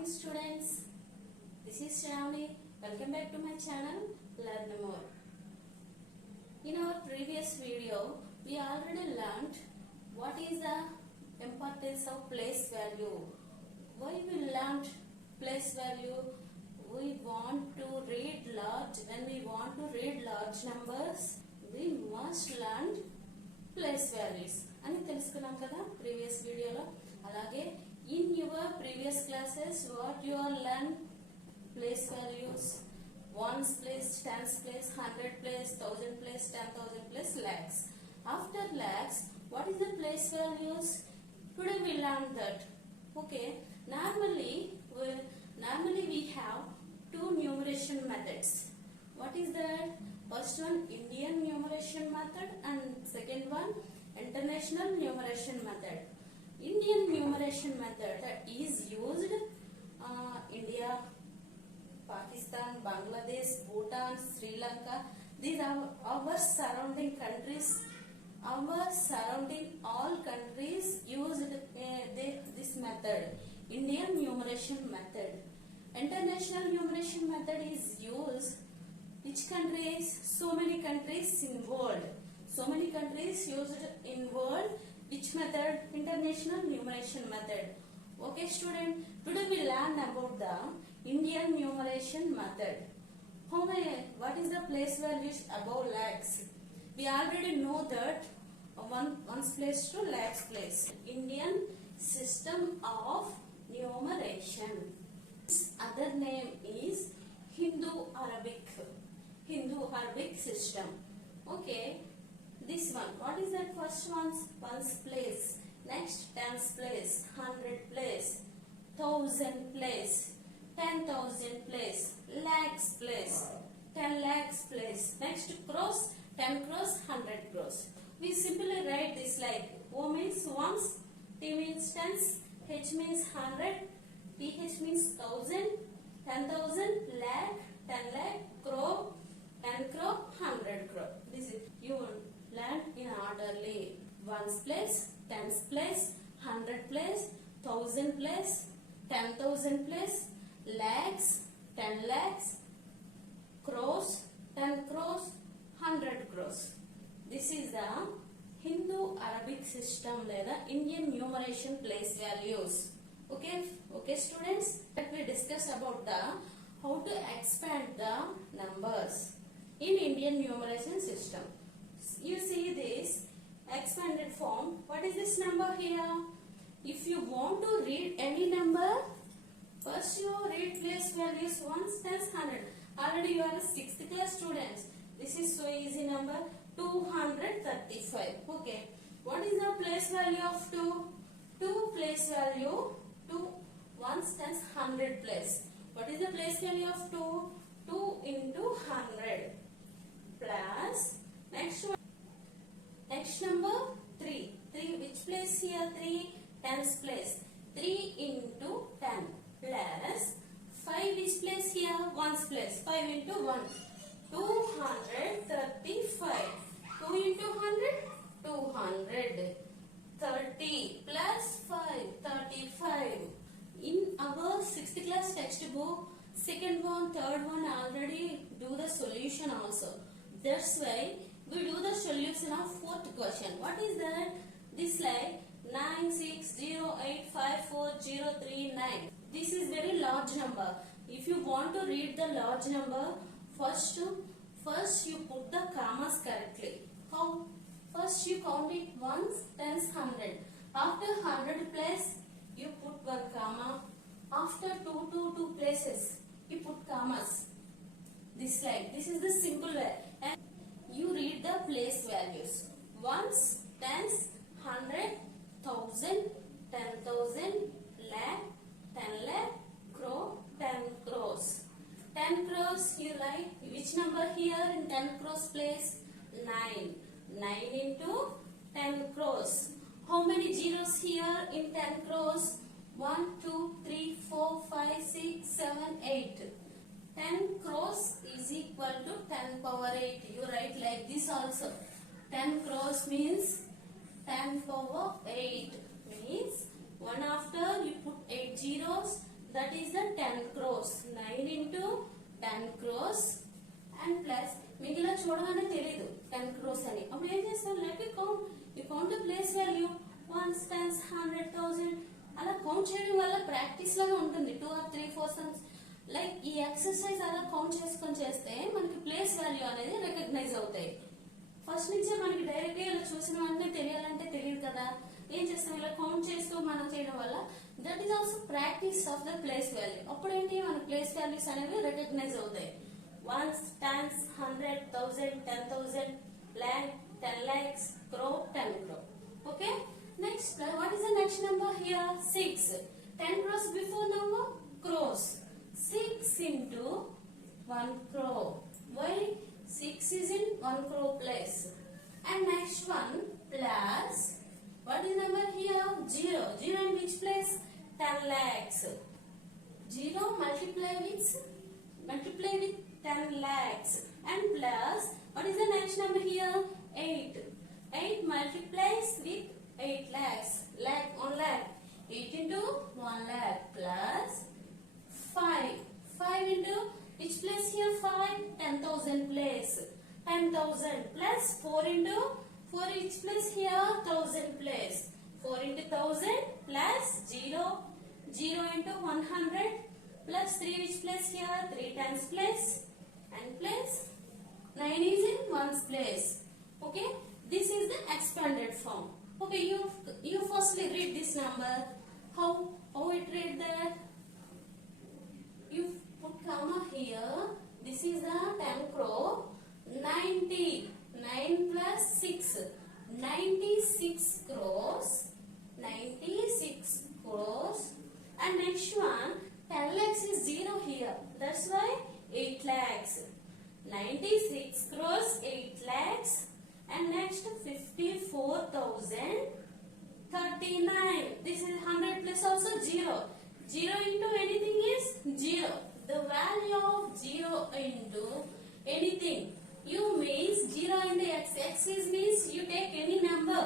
morning students. This is Shravani. Welcome back to my channel Learn More. In our previous video, we already learned what is the importance of place value. Why we learned place value? We want to read large. When we want to read large numbers, we must learn place values. అని తెలుసుకున్నాం కదా previous వీడియోలో. అలాగే in your previous classes what you all learn place values, ones place, tens place, 100 place, 1000 place, 10,000 place, lakhs. After lakhs, what is the place values? Today we learn that. Okay, normally we have two numeration methods. What is that? First one Indian numeration method and second one international numeration method. Indian numeration method is used India, Pakistan, Bangladesh, Bhutan, Sri Lanka. These are our surrounding countries. Our surrounding all countries used this method, Indian numeration method. International numeration method is used which countries? So many countries in world. So many countries used in world. Which method? International numeration method. Okay student, today we learn about the Indian numeration method. What is the place values above lakhs? We already know that ones place to lakhs place. Indian system of numeration. Its other name is Hindu-Arabic system. Okay. This one, what is that first ones place, next tens place, 100 place, 1000 place, 10,000 place, lakhs place, 10 lakhs place, next crores, 10 crores, 100 crores. We simply write this like O means ones, T means tens, H means 100, TH means 1000, 10,000, lakh, 10 lakh, crore, 10 crore, 100 crore. This is you learn in orderly. Ones place, tens place, 100 place, 1000 place, 10,000 place, lakhs, 10 lakhs, crores, 10 crores, 100 crores. This is the Hindu-Arabic system లేదా Indian numeration place values. Okay students, that we discuss about the how to expand the numbers in Indian numeration system. You see this expanded form. What is this number here? If you want to read any number, first you read place values ones, tens, 100. Already you are a 6th class students. This is so easy number 235. Okay. What is the place value of 2? 2 place value 2 ones, tens, 100 place. What is the place value of 2? 2 into 100 plus next one. Next number 3. 3 which place here? 3 tens place. 3 into 10 plus 5 which place here? Ones place. 5 into 1. 235. 2 into 100? 200. 30 plus 5. 35. In our 6th class textbook, second one, third one already do the solution also. That's why we do the solution of 4th question. What is that? This like 9608540339. This is very large number. If you want to read the large number, first you put the commas correctly. How? First you count it ones, tens, 100. After 100 place, you put one comma. After two places, you put commas. This is the simple way. And you read the place values. Ones, tens, 100, 1000, 10,000, lakh, 10 lakh, crore, 10 crores. 10 crores you write. Which number here in 10 crores place? 9. 9 into 10 crores. How many zeros here in 10 crores? 1, 2, 3, 4, 5, 6, 7, 8. 10 crores is equal to 10 power 8. You write like this also. 10 crores means 10 power 8 means 1 after you put 8 zeros, that is the 10 crores. 9 into 10 crores and plus మిగిలిన చూడగానే తెలీదు 10 crores అని. అప్పుడు ఏం చేస్తాం? Let you count. You count the place value 1 10 100,000 అలా count చేయడం వల్ల ప్రాక్టీస్ లాగా ఉంటుంది. 2 or 3 4 sums లైక్ ఈ ఎక్సర్సైజ్ అలా కౌంట్ చేసుకొని చేస్తే మనకి ప్లేస్ వాల్యూ అనేది రికగ్నైజ్ అవుతాయి. ఫస్ట్ నుంచే మనకి డైరెక్ట్ గా ఇలా చూసిన వెంటనే తెలియాలంటే తెలియదు కదా. ఏం చేస్తాం? ఇలా కౌంట్ చేస్తూ మనం చేయడం వల్ల that is also practice of the place value. అప్పుడు ఏంటి? మన ప్లేస్ వాల్యూస్ అనేవి రికగ్నైజ్ అవుతాయి. 1 10 100 1000 10,000 lakh 10 lakhs crore 10 crore. Okay. Next, what is the next number here? 6. 10 crores before number? Crores. 6 into 1 crore. Why? 6 is in 1 crore place. And next one plus, what is number here? 0. 0 in which place? 10 lakhs. 0 multiply with 10 lakhs. And plus, what is the next number here? 8. 8 multiplies with 8 lakhs. Lakh, 1 lakh. 8 into 1 lakh plus 5. 5 into which place here? 5. 10,000 place. 10,000 plus 4 into 4 which place here? 1,000 place. 4 into 1,000 plus 0. 0 into 100 plus 3 which place here? 3 times place. And place 9 is in 1's place. Okay. This is the expanded form. Okay, you firstly read this number. How it read that? You put comma here. This is the 10 crore. 90. 9 plus 6. 96 crores. 96 crores. And next one, 10 lakhs is 0 here. That's why 8 lakhs. 96 crores, 8 lakhs. And next 54,039. This is 100 plus also 0. 0 into anything is 0. The value of 0 into anything. You means 0 into x. X is means you take any number.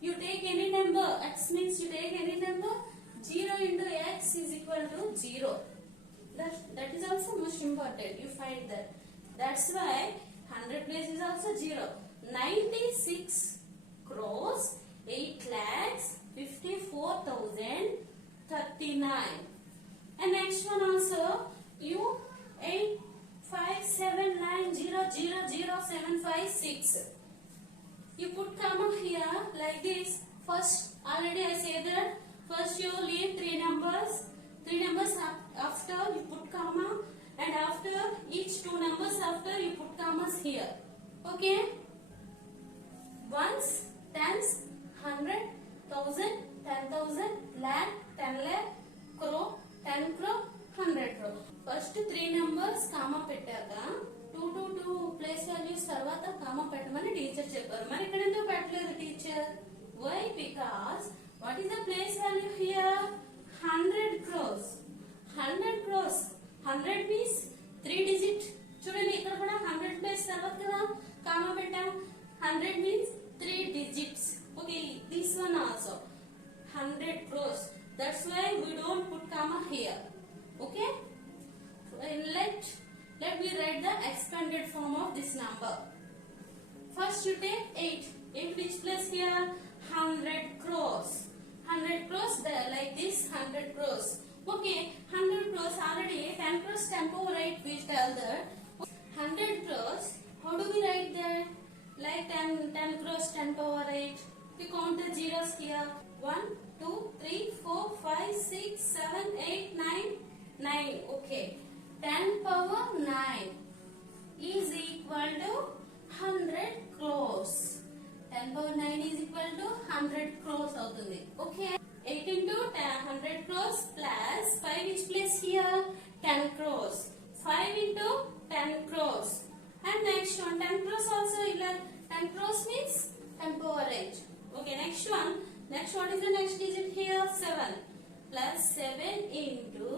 You take any number. X means you take any number. 0 into x is equal to 0. That is also most important. You find that. That's why 100 place is also 0. 96 crores 8 lakhs 54,039. And next one also you 85790000756. You put comma here like this. First already I say that first you leave 3 numbers. 3 numbers after you put comma, and after each 2 numbers after you put commas here. Okay. Ones, tens, 100, 1,000, 10,000, lakh, 10 lakh, crore, 10 crore, 100 crore. First 3 numbers comma పెట్టాక 2 place values తర్వాత comma పెట్టమని teacher చెప్పారు. మరి ఇక్కడ ఎందుకు పెట్టలేదు teacher? Why? Because what is the place value here? 100 crores. 100 crores. 100 means 3 digit. చూడండి ఇక్కడ కూడా 100 ప్లేస్ తర్వాత కదా కామా పెట్టాం. 100 means 3 digits. Okay, this one also 100 crores. That's why we don't put comma here. Okay. Let me write the expanded form of this number. First you take 8. 8 which place here? 100 crores. 100 crores there like this 100 crores. Okay, 100 crores already 10 crores 10 power 8 we tell that. 100 crores, how do we write that? Like 10 crores 10 power 8. We count the zeros here. 1, 2, 3, 4, 5, 6, 7, 8, 9. 9. Okay. 10 power 9 is equal to 100 crores. 10 power 9 is equal to 100 crores అవుతుంది. Okay. 8 into 100 crores plus 5 which place here? 10 crores. 5 into 10 crores. And next one 10 crores also 10 crores means 10 power 8. Okay, next one. Next what is the next digit here? 7 plus 7 into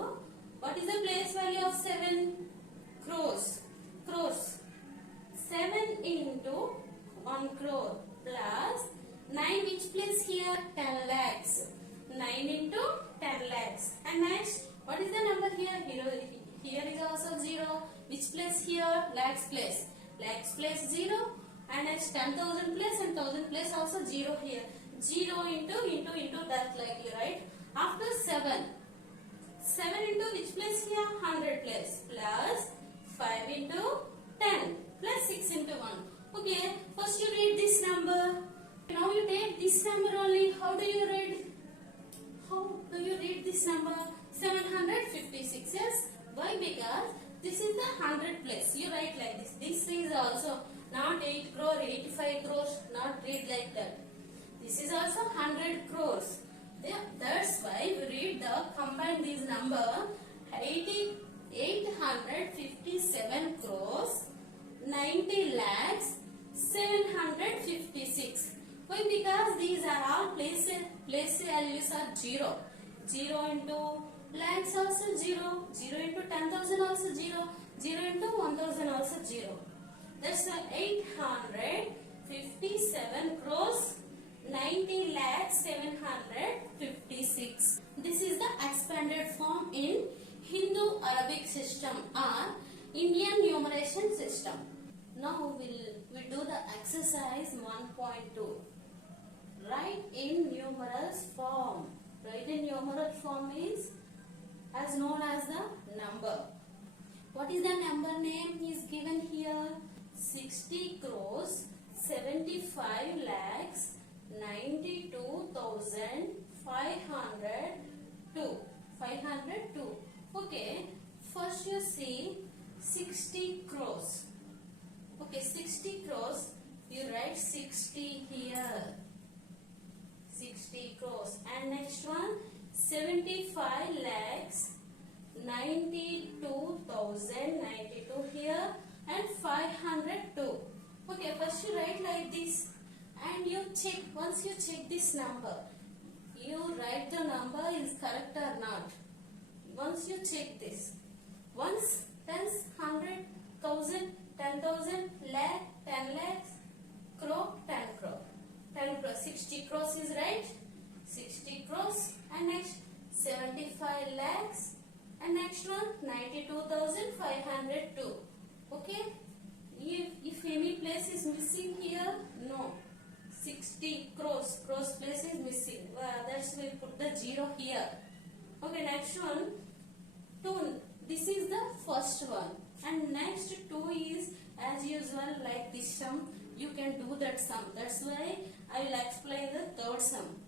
what is the place value of 7? Crores. Crores. 7 into 1 crore plus 9 10 lakhs. 9 into 10 lakhs. And next, what is the number here? Here is also 0. Which place here? Lakhs place. Lakhs place 0. And next 10,000 place and 1,000 place also 0 here. 0 into that likely, right? After 7. 7 into which place here? 100 place. Plus 5 into 10. Plus 6 into 1. Okay, first you read this number. Now you take this number only. How do you read? How do you read this number? 756. Yes. Why? Because this is the 100 place. You write like this. This is also not 8 crore, 85 crores. Not read like that. This is also 100 crores. Yeah, that's why we read the combine these number 857 crores 90 lakhs 756. Why? Because these are all place values are 0. 0 into lakhs also 0. 0 into 10,000 also 0. 0 into 1,000 also 0. That's the 857 crores 90 lakhs 756. This is the expanded form in Hindu-Arabic system or Indian numeration system. Now we'll do the exercise 1.2. Write in numerals form. Write in numeral form is as known as the number. What is the number name is given here? 60 crores 75 lakhs 92,502. 502. Okay. First you see 60 crores. Okay, 60 crores. You write 60 here. 60 crores. And next one 75 lakhs 92,092 here and 502. Okay, first you write like this. And you check, once you check this number, you write the number is correct or not. Once you check this, once, tens, 100, 1,000, 10,000, lakh, 10 lakhs, crore, 10 crore. 10 crore, 60 crores is right. 60 crores. And next, 75 lakhs. And next one, 92,502. Okay? If any place is missing here, no. 60 crores place is missing. That's why we put the 0 here. Okay, next one 2. This is the first one. And next 2 is as usual like this sum. You can do that sum. That's why I will explain the third sum.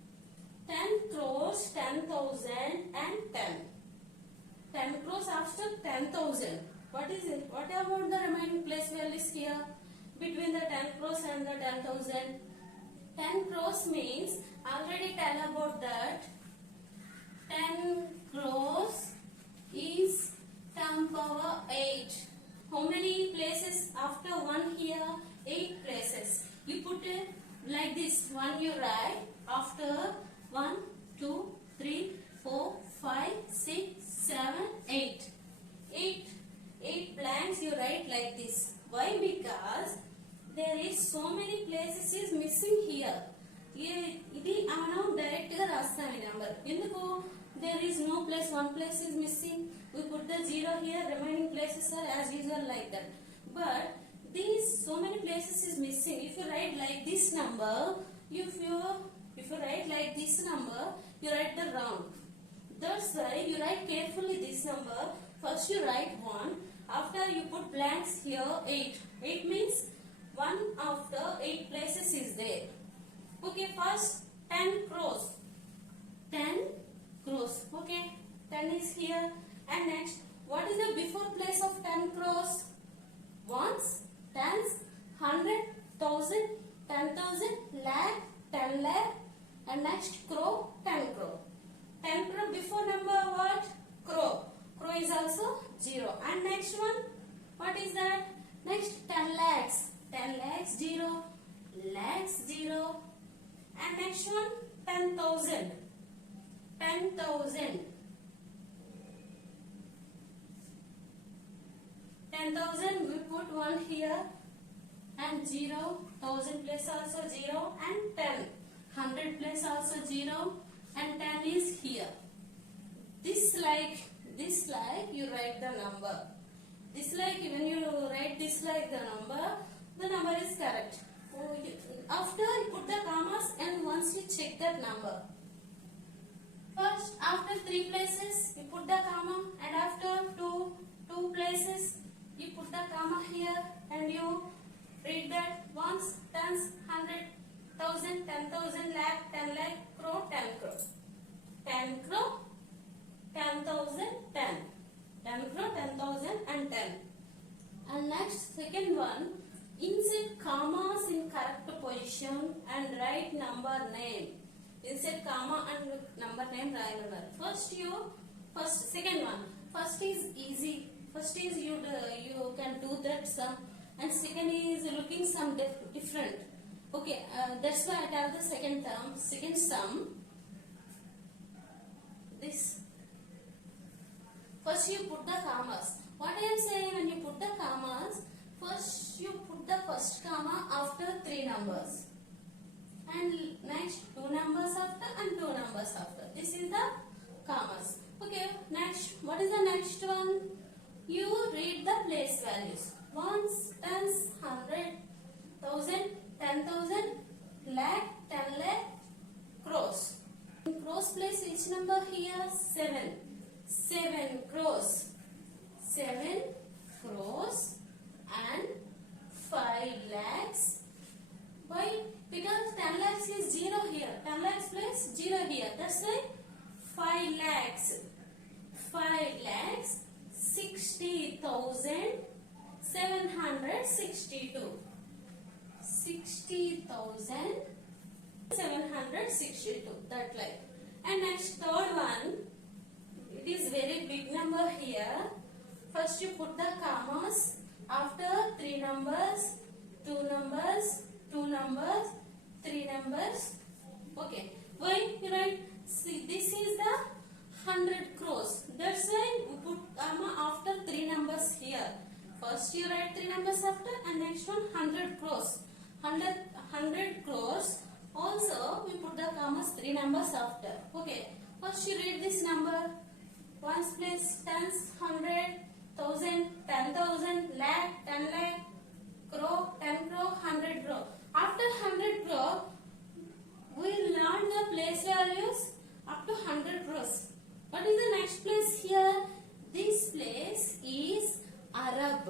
10 crores, 10,000 and 10. 10 crores after 10,000. What is it? What about the remaining place values here? Between the 10 crores and the 10,000. 10 crores means, already tell about that, 10 crores is 10 power 8. How many places after 1 here? 8 places. You put it like this. 1 you write after 1, 2, 3, 4, 5, 6, 7, 8. 8 blanks you write like this. Why? Because there is so many places is missing here. ఇది మనం direct గా రాస్తాం ఈ number. ఎందుకు? There is no place, one place is missing. We put the 0 here, remaining places are as usual like that. But these so many places is missing. If you write like this number, if you write like this number, you write the round. That's why you write carefully this number. First you write 1. After you put blanks here 8. 8 means 1 after 8 places is there. Okay, first 10 crores. 10 crores. Okay, 10 is here. And next, what is the before place of 10 crores? Ones, tens, 100, 1,000, 10,000, lakh, 10 lakh. And next crore, 10 crore. 10 crore before number what? Crore. Crore is also 0. And next one, what is that? Next 10 lakhs. 10 lakhs 0. Lakhs 0. And next one 10,000. 10,000. 10,000 we put 1 here and 0. 1,000 place also 0 and 10. 100 place place also 0 and 10 is here. This like you write the number. This like when you write this like the number is correct. After you put the commas and once you check that number. First, after 3 places you put the comma, and after two places you put the comma here, and you read that ones, tens, 100, 1000, 10,000, lakh, 10 lakh, crore, 10 crore. 10 crore, 10,000, 10. 10 crore, 10,000 and 10. And next, second one, insert commas in correct position and write number name. Insert comma and number name second one. First is easy. First is you can do that sum, and second is looking some different. Okay, that's why I tell the second sum. This. First you put the commas. What I am saying, when you put the commas, first you put the first comma after 3 numbers. And next 2 numbers after and 2 numbers after. This is the commas. Okay, next, what is the next one? You read the place values. Ones, tens, 100, 1000, 10,000, lakh, 10 lakh, crores. In crores place each number here 7. 7 crores. 7 crores and 5 lakhs. Why? Because 10 lakhs is 0 here. 10 lakhs place 0 here. That's why 5 lakhs. 5 lakhs 60,762. 60,762. That like. And next third one. It is very big number here. First you put the commas after 3 numbers, 2 numbers, 2 numbers, 3 numbers. Okay. Why you write? See, this is the 100 crores. That's why we put comma after 3 numbers here. First you write 3 numbers after, and next one 100 crores. 100 crores. Also we put the commas 3 numbers after. Okay. First you read this number. Ones place, tens, 100, 1000, 10,000, lakh, 10 lakh, crore, 10 crore, 100 crore. After 100 crore, we learn the place values up to 100 crores. What is the next place here? This place is Arab.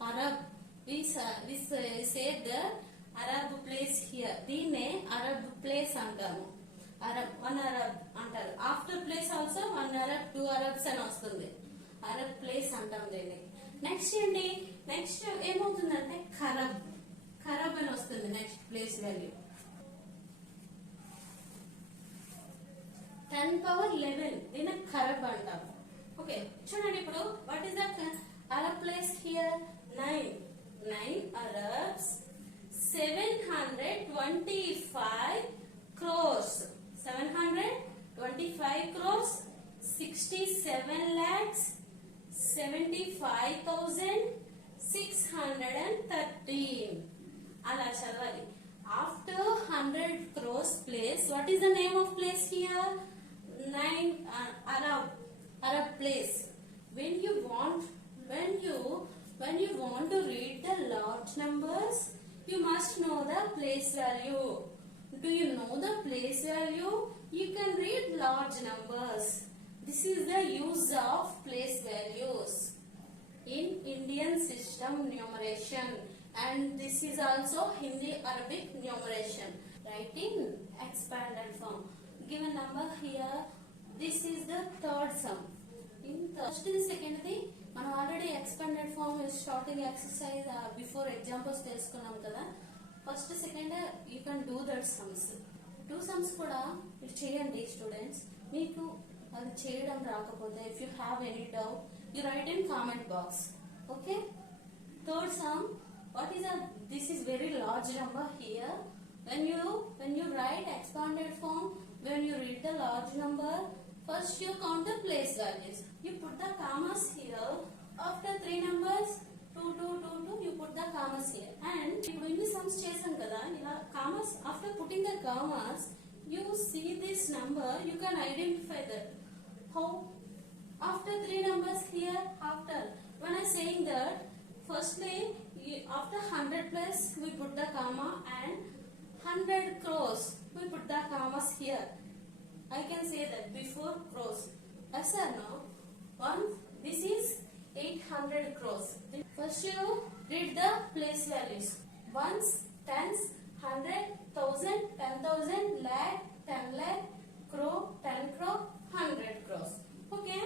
Arab. We say the Arab place here. Dine Arab place antamu. Arab, one Arab antaru. After place also one Arab, 2 Arabs అని వస్తుంది. Arab place అంటాం దీన్ని. Next ఏంటి? Next ఏమవుతుందంటే ఖరబ్. ఖరబ్ అని వస్తుంది next place value. 10 power 11 దీన్ని ఖరబ్ అంటాం. ఓకే, చూడండి ఇప్పుడు what is the Arab place here? 9 Arabs, 725 crores. 725 crores, 67 lakhs, 75,613. అలా చదవాలి. After 100 crores place, what is the name of place here? 9 Arab place. When you want to read the large numbers, you must know the place value. Do you know the place value? You can read large numbers. This is the use of place values in Indian system numeration, and this is also Hindi Arabic numeration. Write in expanded form. Give a number here. This is the third sum. In first and second thing, మనం already expanded form starting exercise before examples తెలుసుకున్నాం కదా. First second you can do that sums. 2 sums కూడా మీరు చేయండి students. మీకు అది చేయడం రాకపోతే, if you have any doubt, you right in comment box. Okay. Third sum, what is this is very large number here. When you write expanded form, when you read the large number, first you count the place values. You put the commas here. After 3 numbers, 2, 2, 2, 2, you put the commas here. And ఇప్పుడు ఇన్ని sums చేసాం కదా, ఇలా commas, after putting the commas, you see this number, you can identify that. How? After three numbers here, after. When I saying that, firstly, after 100 plus, we put the comma, and 100 crores, we put the commas here. I can say that before crores. Yes or no? This is 800 crores. First you read the place values. Ones, tens, 100, 1000, 10,000, lakh, 10 lakh, crore, 10 crore, 100 crores. Okay.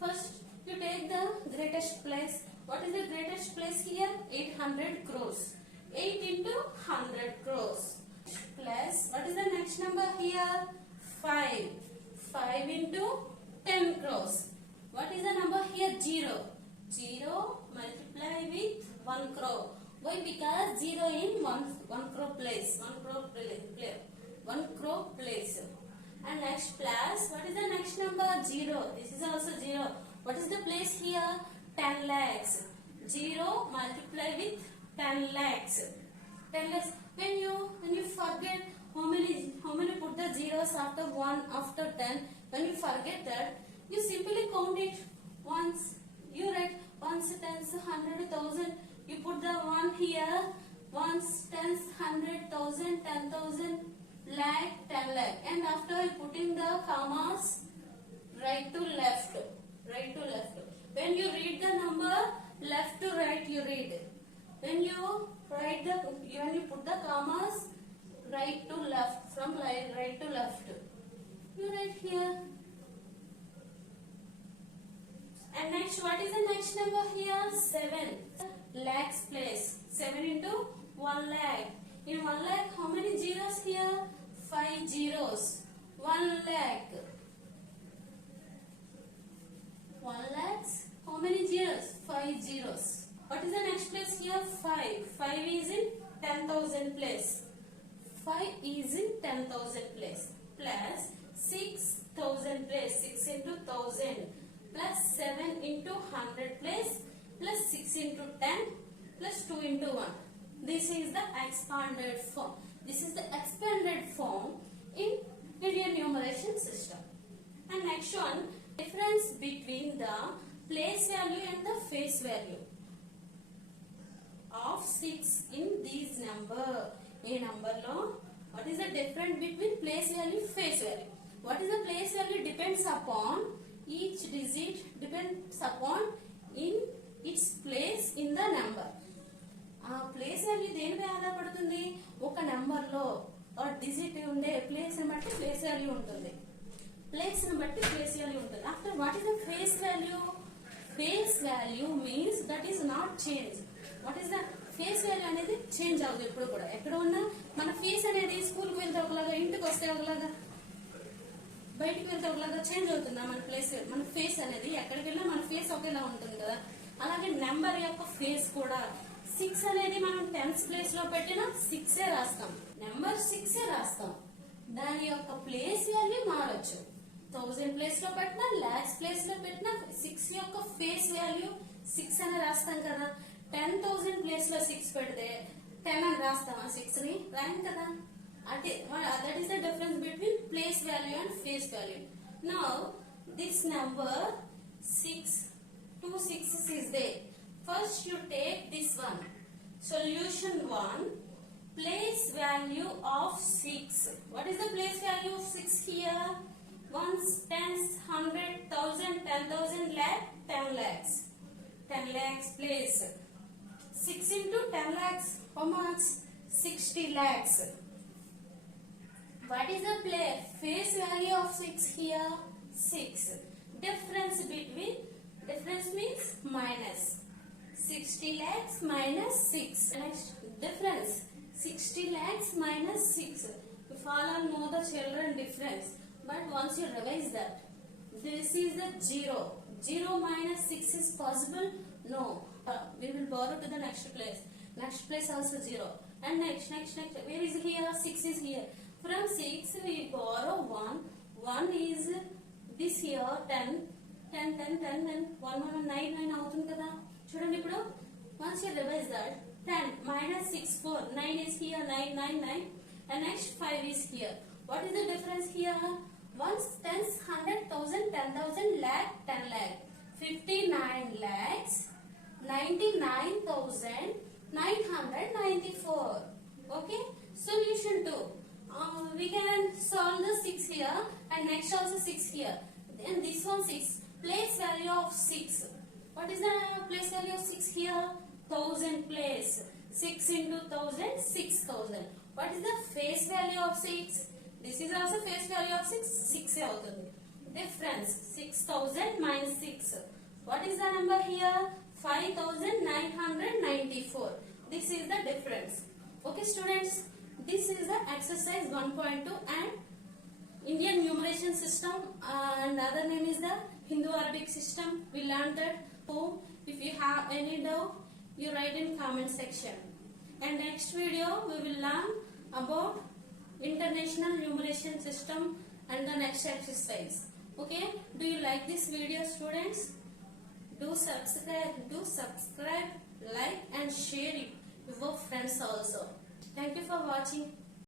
First you take the greatest place. What is the greatest place here? 800 crores. 8 into 100 crores. Plus, what is the next number here? 5. 5 into 10 crores. What is the number here? 0. 0 multiply with 1 crore. Why? Because 0 in 1 crore place. 1 crore place. And next plus, what is the next number? 0. This is also 0. What is the place here? 10 lakhs. 0 multiply with 10 lakhs. 10 lakhs. When you forget how many put the zeros after 1, after 10, when you forget that, you simply count it once. You write ones, tens, 100, 1000. You put the 1 here. Ones, tens, 100, 1000, 10,000, lakh, 10 lakh. And after putting the commas, right to left. Right to left. When you read the number, left to right you read. When you put the commas, right to left, from right to left, you write here. And next, what is the next number here? 7. Lakhs place. 7 into 1 lakh. In 1 lakh, how many zeros here? 5 zeros. 1 lakh. 1 lakhs, how many zeros? 5 zeros. What is the next place here? 5. 5 is in 10,000 place. 5 is in 10,000 place. Plus 6,000 place. 6 into 1000. Plus 7 into 100 place. Plus 6 into 10. Plus 2 into 1. This is the expanded form. This is the expanded form in Indian numeration system. And next one, difference between the place value and the face value of 6 in these number. A number lo, what is the difference between place value, face value? What is the place value? Depends upon each digit, depends upon in its place in the number. Place value దేనిపై ఆధారపడుతుంది? ఒక number లో digit ఉండే place ని బట్టి place value ఉంటుంది. Place ని బట్టి ప్లేస్ వాల్యూ ఉంటుంది. After what is the face value? Face value means that is not change. What is the face value అనేది చేంజ్ అవ్వదు ఎప్పుడు కూడా. ఎక్కడ ఉన్నా మన ఫేస్ అనేది స్కూల్కి వెళ్తే ఒకలాగా, ఇంటికి వస్తే ఒకలాగా, బయటికి వెళ్తే ఒకలాగా చేంజ్ అవుతుందా మన ప్లేస్? మన ఫేస్ అనేది ఎక్కడికి వెళ్ళినా మన ఫేస్ ఒకేలా ఉంటుంది కదా. అలాగే నెంబర్ యొక్క ఫేస్ కూడా 6 అనేది మనం టెన్స్ ప్లేస్ లో పెట్టినా 6 రాస్తాం. నెంబర్ 6 రాస్తాం. దాని యొక్క ప్లేస్ వాల్యూ మారొచ్చు. 1000 ప్లేస్ లో పెట్టినా, లాక్స్ ప్లేస్ లో పెట్టినా 6 యొక్క ఫేస్ వాల్యూ 6 అని రాస్తాం కదా. 10,000 ప్లేస్ లో 6 పెడితే 10 అని రాస్తామా? 6 ని రాయం కదా. అంటే that is the difference between place value and face value. Now this number 6, 2 6s is there. First you take this one. Solution 1. Place value of 6. What is the place value of 6 here? Ones, tens, 100, 1000, 10,000, lakh, 10 lakhs. 10 lakhs place. 6 into 10 lakhs. How much? 60 lakhs. What is the face value of 6 here? 6. Difference means minus. 60 lakhs minus 6. Next difference. 60 lakhs minus 6. You all know the children difference. But once you revise that, this is the 0. 0 minus 6 is possible? No. We will borrow to the next place. Next place also 0. And next. Where is here? 6 is here. From 6 we borrow 1. 1 is this here 10. 1 9 అవుతుంది కదా. చూడండి ఇప్పుడు once you revise that, 10 minus 6 4, 9 is here, 9 and next 5 is here. What is the difference here? Ones, tens, 100,000, 10,000, lakh, 10 lakh. 59 lakhs, 99,994. Okay. Solution 2. We can solve the 6 here and next also 6 here. Then this one 6. Place value of 6. What is the place value of 6 here? 1000 place. 6 into 1000, 6000. What is the face value of 6? This is also face value of 6. 6 అవుతుంది. Difference 6000 minus 6. What is the number here? 5994. This is the difference. Okay students, this is the exercise 1.2 and Indian numeration system and other name is the Hindu-Arabic system. We learned that. So if you have any doubt, you write in comment section. And next video we will learn about international numeration system and the next exercise. Okay? Do you like this video, students? Do subscribe, like and share it with your friends also. Thank you for watching.